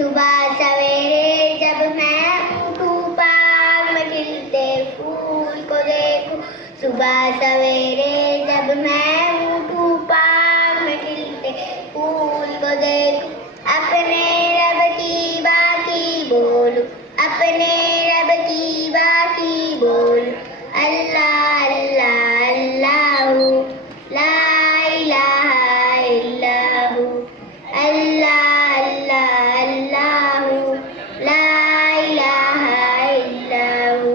सुबह सवेरे जब मैं उठूं पाँव में खिलते फूल को देखूं, सुबह सवेरे जब मैं उठूं पाँव में खिलते फूल को देखूं, अपने रब की बाकी बोलूं, अपने रब की बाकी बोलूं, अल्लाह अल्लाह अल्लाहू ला इलाहा इल्लहू, अल्लाह अल्लाह अल्लाहू ला इलाहा इल्लहू।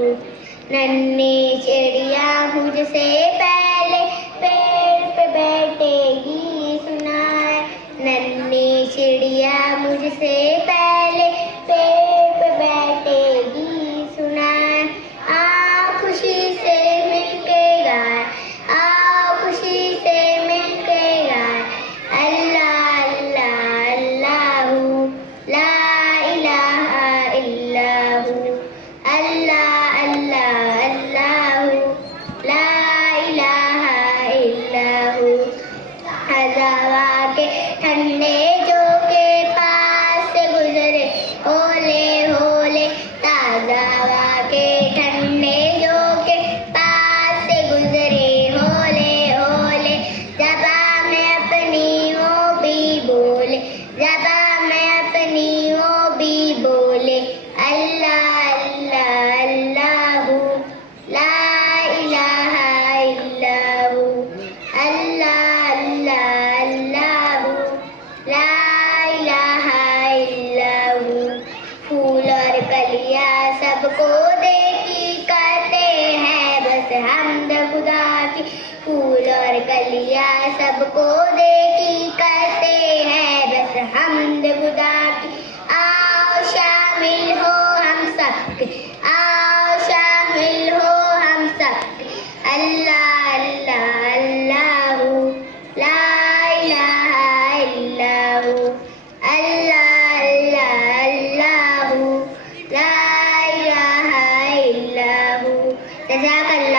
नन्ही चिड़िया मुझसे पहले पेड़ पे बैठेगी सुना है, नन्ही चिड़िया मुझसे पहले पेड़ पे बैठेगी सुना है, आओ खुशी से मिलके गाए, आओ खुशी से मिलके गाए, अल्लाह अल्लाह अल्लाहू ला इलाहा इल्लहू, अल्लाह अल्लाह अल्लाहू ला इलाहा इल्लहू। हवा के ठंडे झोंके पास से गुजरे होले होले, ताजा हवा के ठंडे झोंके पास से गुजरे होले होले, ज़बां में अपनी वो भी बोले, ज़बां में अपनी वो भी बोले, अल्लाह अल्लाह अल्लाहू ला इलाहा इल्लहू, अल्लाह अल्लाह अल्लाहू ला इलाहा इल्लहू। फूल और कलियां सबको देखी करते हैं बस हमद खुदा की, फूल और कलियां सबको देखी करते हैं बस हमद खुदा की, आओ शामिल हो हम सबके, आओ शामिल हो हम सबके, अल्लाह अल्लाह अल्लाहू ला इलाहा इल्लहू, अल्लाह अल्लाह अल्लाहू ला इलाहा इल्लहू। जज़ाकल्लाह।